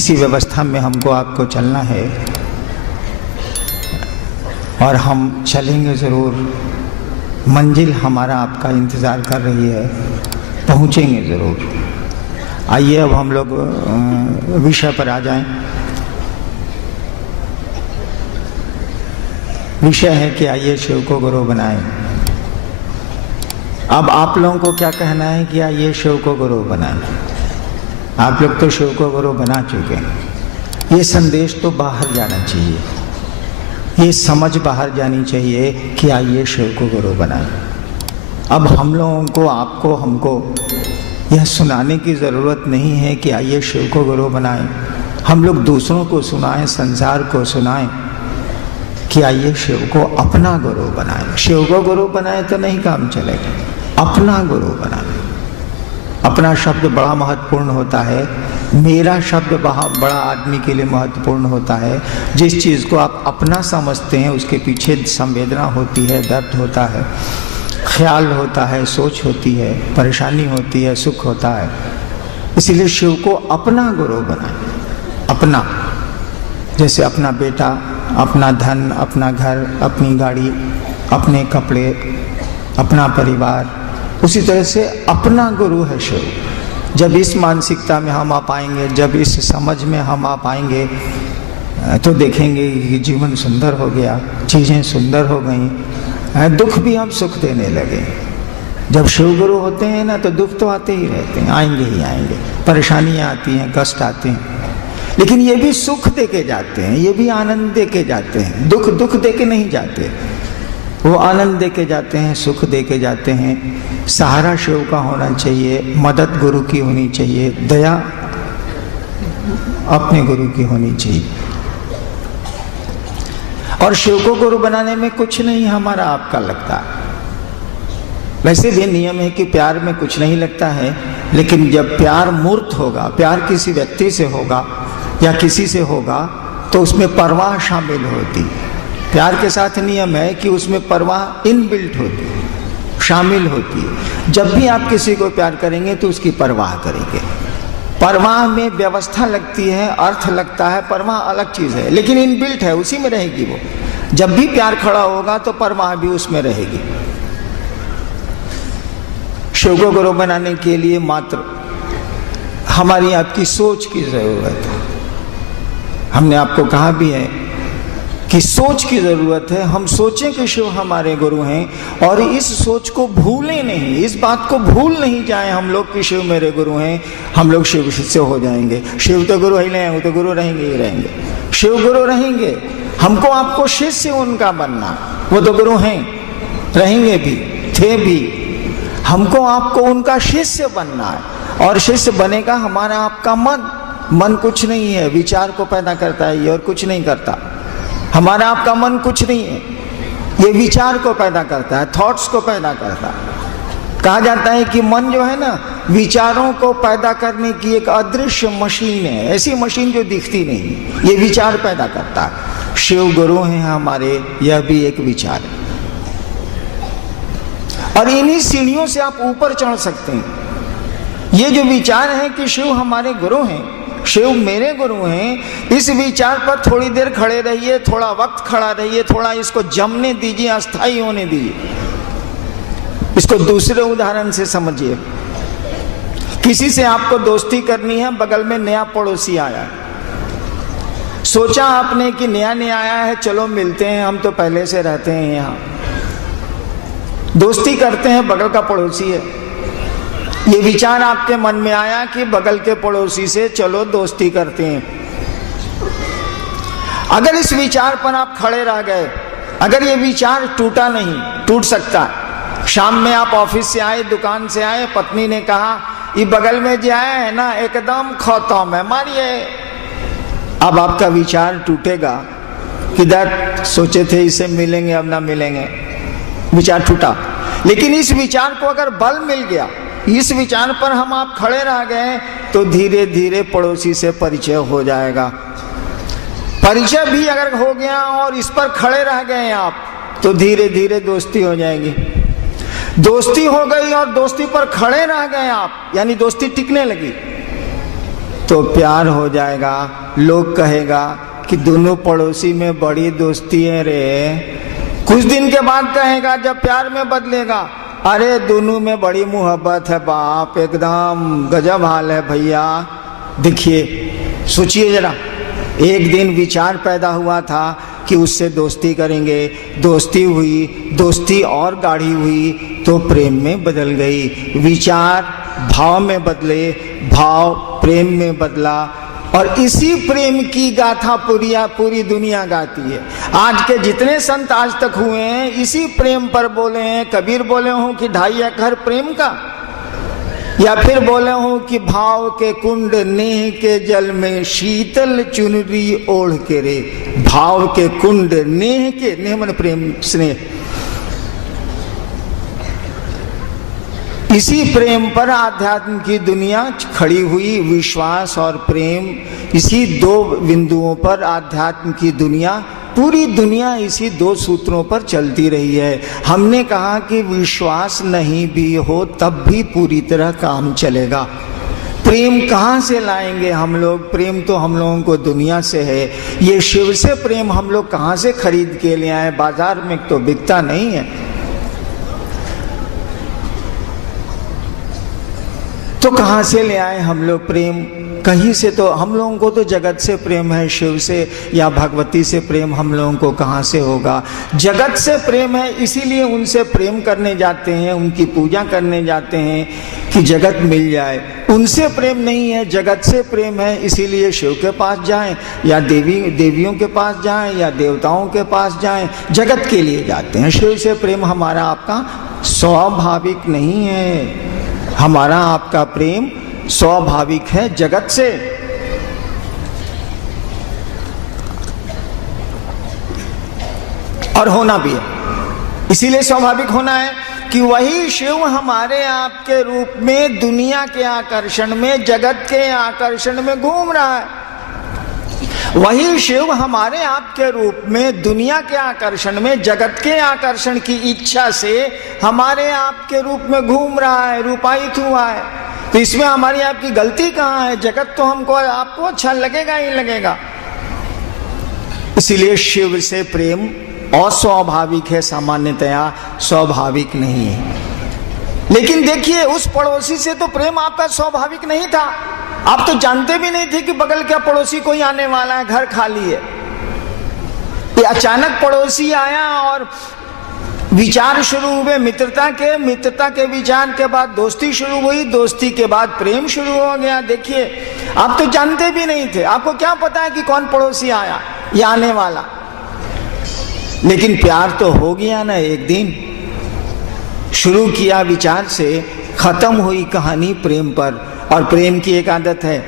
इसी व्यवस्था में हमको आपको चलना है और हम चलेंगे ज़रूर। मंजिल हमारा आपका इंतज़ार कर रही है, पहुँचेंगे ज़रूर। आइए अब हम लोग विषय पर आ जाएं। विषय है कि आइए शिव को गुरु बनाएं। अब आप लोगों को क्या कहना है कि आइए शिव को गुरु बनाएं। आप लोग तो शिव को गुरु बना चुके हैं। ये संदेश तो बाहर जाना चाहिए, ये समझ बाहर जानी चाहिए कि आइए शिव को गुरु बनाएं। अब हम लोगों को, आपको, हमको यह सुनाने की ज़रूरत नहीं है कि आइए शिव को गुरु बनाएं। हम लोग दूसरों को सुनाएं, संसार को सुनाएं कि आइए शिव को अपना गुरु बनाएं। शिव को गुरु बनाएं तो नहीं काम चलेगा, अपना गुरु बनाएं। अपना शब्द बड़ा महत्वपूर्ण होता है, मेरा शब्द बड़ा आदमी के लिए महत्वपूर्ण होता है। जिस चीज़ को आप अपना समझते हैं उसके पीछे संवेदना होती है, दर्द होता है, ख्याल होता है, सोच होती है, परेशानी होती है, सुख होता है। इसीलिए शिव को अपना गुरु बनाएं। अपना, जैसे अपना बेटा, अपना धन, अपना घर, अपनी गाड़ी, अपने कपड़े, अपना परिवार, उसी तरह से अपना गुरु है शिव। जब इस मानसिकता में हम आ पाएंगे, जब इस समझ में हम आ पाएंगे तो देखेंगे कि जीवन सुंदर हो गया, चीज़ें सुंदर हो गई, दुख भी हम सुख देने लगे। जब शिव गुरु होते हैं ना तो दुख तो आते ही रहते हैं, आएंगे ही आएंगे, परेशानियाँ आती हैं, कष्ट आते हैं, लेकिन ये भी सुख दे के जाते हैं, ये भी आनंद दे के जाते हैं। दुख दे के नहीं जाते, वो आनंद दे के जाते हैं, सुख दे के जाते हैं। सहारा शिव का होना चाहिए, मदद गुरु की होनी चाहिए, दया अपने गुरु की होनी चाहिए। और शिव को गुरु बनाने में कुछ नहीं हमारा आपका लगता। वैसे भी नियम है कि प्यार में कुछ नहीं लगता है, लेकिन जब प्यार मूर्त होगा, प्यार किसी व्यक्ति से होगा या किसी से होगा, तो उसमें परवाह शामिल होती। प्यार के साथ नियम है कि उसमें परवाह इनबिल्ट होती, शामिल होती है। जब भी आप किसी को प्यार करेंगे तो उसकी परवाह करेंगे। परवाह में व्यवस्था लगती है, अर्थ लगता है, परवाह अलग चीज़ है, लेकिन इनबिल्ट है, उसी में रहेगी वो। जब भी प्यार खड़ा होगा तो परवाह भी उसमें रहेगी। शिव को गुरु बनाने के लिए मात्र हमारी आपकी सोच की जरूरत है। हमने आपको कहा भी है कि सोच की जरूरत है। हम सोचें कि शिव हमारे गुरु हैं और इस सोच को भूलें नहीं, इस बात को भूल नहीं जाएं हम लोग कि शिव मेरे गुरु हैं। हम लोग शिव से हो जाएंगे, शिव तो गुरु ही नहीं, वो तो गुरु रहेंगे ही रहेंगे, शिव गुरु रहेंगे। हमको आपको शिष्य उनका बनना, वो तो गुरु हैं, रहेंगे भी, थे भी। हमको आपको उनका शिष्य बनना है, और शिष्य बनेगा हमारा आपका मन। मन कुछ नहीं है, विचार को पैदा करता है ये, और कुछ नहीं करता। हमारा आपका मन कुछ नहीं है, ये विचार को पैदा करता है, थॉट्स को पैदा करता है। कहा जाता है कि मन जो है ना, विचारों को पैदा करने की एक अदृश्य मशीन है, ऐसी मशीन जो दिखती नहीं, ये विचार पैदा करता है। शिव गुरु हैं हमारे, यह भी एक विचार है। और इन्हीं सीढ़ियों से आप ऊपर चढ़ सकते हैं। ये जो विचार है कि शिव हमारे गुरु हैं, शिव मेरे गुरु हैं, इस विचार पर थोड़ी देर खड़े रहिए, थोड़ा वक्त खड़ा रहिए, थोड़ा इसको जमने दीजिए, अस्थायी होने दीजिए। इसको दूसरे उदाहरण से समझिए। किसी से आपको दोस्ती करनी है, बगल में नया पड़ोसी आया, सोचा आपने कि नया नया आया है, चलो मिलते हैं, हम तो पहले से रहते हैं यहाँ, दोस्ती करते हैं, बगल का पड़ोसी है। ये विचार आपके मन में आया कि बगल के पड़ोसी से चलो दोस्ती करते हैं। अगर इस विचार पर आप खड़े रह गए, अगर ये विचार टूटा नहीं, टूट सकता। शाम में आप ऑफिस से आए, दुकान से आए, पत्नी ने कहा ये बगल में जो आया है ना एकदम खत्म है, मारिए। अब आपका विचार टूटेगा कि दैट सोचे थे इससे मिलेंगे, अब ना मिलेंगे, विचार टूटा। लेकिन इस विचार को अगर बल मिल गया, इस विचार पर हम आप खड़े रह गए, तो धीरे धीरे पड़ोसी से परिचय हो जाएगा। परिचय भी अगर हो गया और इस पर खड़े रह गए आप, तो धीरे धीरे दोस्ती हो जाएगी। दोस्ती हो गई और दोस्ती पर खड़े रह गए आप, यानी दोस्ती टिकने लगी, तो प्यार हो जाएगा। लोग कहेगा कि दोनों पड़ोसी में बड़ी दोस्ती है रे। कुछ दिन के बाद कहेगा जब प्यार में बदलेगा, अरे दोनों में बड़ी मोहब्बत है बाप, एकदम गजब हाल है भैया। देखिए, सोचिए जरा, एक दिन विचार पैदा हुआ था कि उससे दोस्ती करेंगे, दोस्ती हुई, दोस्ती और गाढ़ी हुई तो प्रेम में बदल गई। विचार भाव में बदले, भाव प्रेम में बदला, और इसी प्रेम की गाथा पूरी दुनिया गाती है। आज के जितने संत आज तक हुए हैं इसी प्रेम पर बोले हैं। कबीर बोले हों कि 2.5 एकड़ प्रेम का, या फिर बोले हों कि भाव के कुंड नेह के जल में शीतल चुनरी ओढ़ के रे। भाव के कुंड नेह के, नेह मन प्रेम स्नेह, इसी प्रेम पर आध्यात्म की दुनिया खड़ी हुई। विश्वास और प्रेम, इसी 2 बिंदुओं पर आध्यात्म की दुनिया, पूरी दुनिया इसी 2 सूत्रों पर चलती रही है। हमने कहा कि विश्वास नहीं भी हो तब भी पूरी तरह काम चलेगा। प्रेम कहाँ से लाएंगे हम लोग? प्रेम तो हम लोगों को दुनिया से है। ये शिव से प्रेम हम लोग कहाँ से खरीद के ले आए? बाजार में तो बिकता नहीं है। तो कहाँ से ले आए हम लोग प्रेम? कहीं से तो हम लोगों को तो जगत से प्रेम है, शिव से या भगवती से प्रेम हम लोगों को कहाँ से होगा? जगत से प्रेम है, इसीलिए उनसे प्रेम करने जाते हैं, उनकी पूजा करने जाते हैं कि जगत मिल जाए। उनसे प्रेम नहीं है, जगत से प्रेम है, इसीलिए शिव के पास जाएं या देवियों के पास जाएं या देवताओं के पास जाएं, जगत के लिए जाते हैं। शिव से प्रेम हमारा आपका स्वाभाविक नहीं है। हमारा आपका प्रेम स्वाभाविक है जगत से। और होना भी है, इसीलिए स्वाभाविक होना है कि वही शिव हमारे आपके रूप में दुनिया के आकर्षण में, जगत के आकर्षण में घूम रहा है। वही शिव हमारे आपके रूप में दुनिया के आकर्षण में, जगत के आकर्षण की इच्छा से हमारे आपके रूप में घूम रहा है, रूपायित हुआ है। तो इसमें हमारी आपकी गलती कहाँ है? जगत तो हमको आपको अच्छा लगेगा ही लगेगा। इसीलिए शिव से प्रेम अस्वाभाविक है, सामान्यतया स्वाभाविक नहीं है। लेकिन देखिए, उस पड़ोसी से तो प्रेम आपका स्वाभाविक नहीं था। आप तो जानते भी नहीं थे कि बगल का पड़ोसी कोई आने वाला है, घर खाली है। ये अचानक पड़ोसी आया और विचार शुरू हुए मित्रता के विचार के बाद दोस्ती शुरू हुई, दोस्ती के बाद प्रेम शुरू हो गया। देखिए, आप तो जानते भी नहीं थे, आपको क्या पता है कि कौन पड़ोसी आया या आने वाला। लेकिन प्यार तो हो गया ना। एक दिन शुरू किया विचार से, खत्म हुई कहानी प्रेम पर। और प्रेम की एक आदत है,